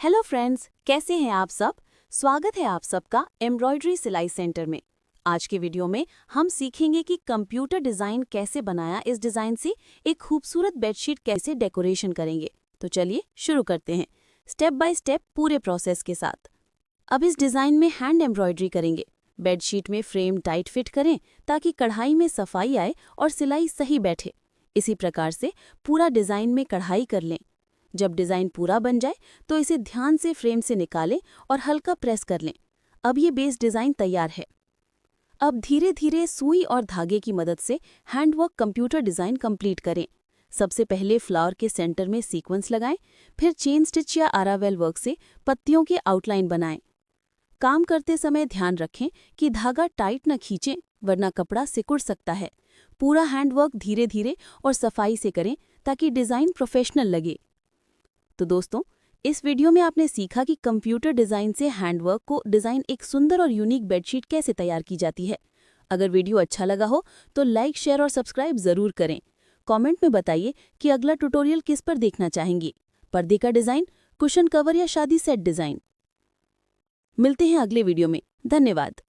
Hello friends, कैसे हैं आप सब। स्वागत है आप सबका एम्ब्रॉयडरी सिलाई सेंटर में। आज के वीडियो में हम सीखेंगे कि कंप्यूटर डिज़ाइन कैसे बनाया, इस डिज़ाइन से एक खूबसूरत बेडशीट कैसे डेकोरेशन करेंगे। तो चलिए शुरू करते हैं स्टेप बाय स्टेप पूरे प्रोसेस के साथ। अब इस डिज़ाइन में हैंड एम्ब्रॉयडरी करेंगे। बेडशीट में फ्रेम टाइट फिट करें ताकि कढ़ाई में सफाई आए और सिलाई सही बैठे। इसी प्रकार से पूरा डिज़ाइन में कढ़ाई कर लें। जब डिज़ाइन पूरा बन जाए तो इसे ध्यान से फ्रेम से निकालें और हल्का प्रेस कर लें। अब ये बेस डिज़ाइन तैयार है। अब धीरे धीरे सुई और धागे की मदद से हैंडवर्क कंप्यूटर डिज़ाइन कंप्लीट करें। सबसे पहले फ्लावर के सेंटर में सीक्वेंस लगाएं, फिर चेन स्टिच या अरावेल वर्क से पत्तियों के आउटलाइन बनाएं। काम करते समय ध्यान रखें कि धागा टाइट न खींचें, वरना कपड़ा सिकुड़ सकता है। पूरा हैंडवर्क धीरे धीरे और सफाई से करें ताकि डिज़ाइन प्रोफेशनल लगे। तो दोस्तों, इस वीडियो में आपने सीखा कि कंप्यूटर डिज़ाइन से हैंडवर्क को डिज़ाइन एक सुंदर और यूनिक बेडशीट कैसे तैयार की जाती है। अगर वीडियो अच्छा लगा हो तो लाइक, शेयर और सब्सक्राइब ज़रूर करें। कमेंट में बताइए कि अगला ट्यूटोरियल किस पर देखना चाहेंगी, पर्दे का डिज़ाइन, कुशन कवर या शादी सेट डिज़ाइन। मिलते हैं अगले वीडियो में। धन्यवाद।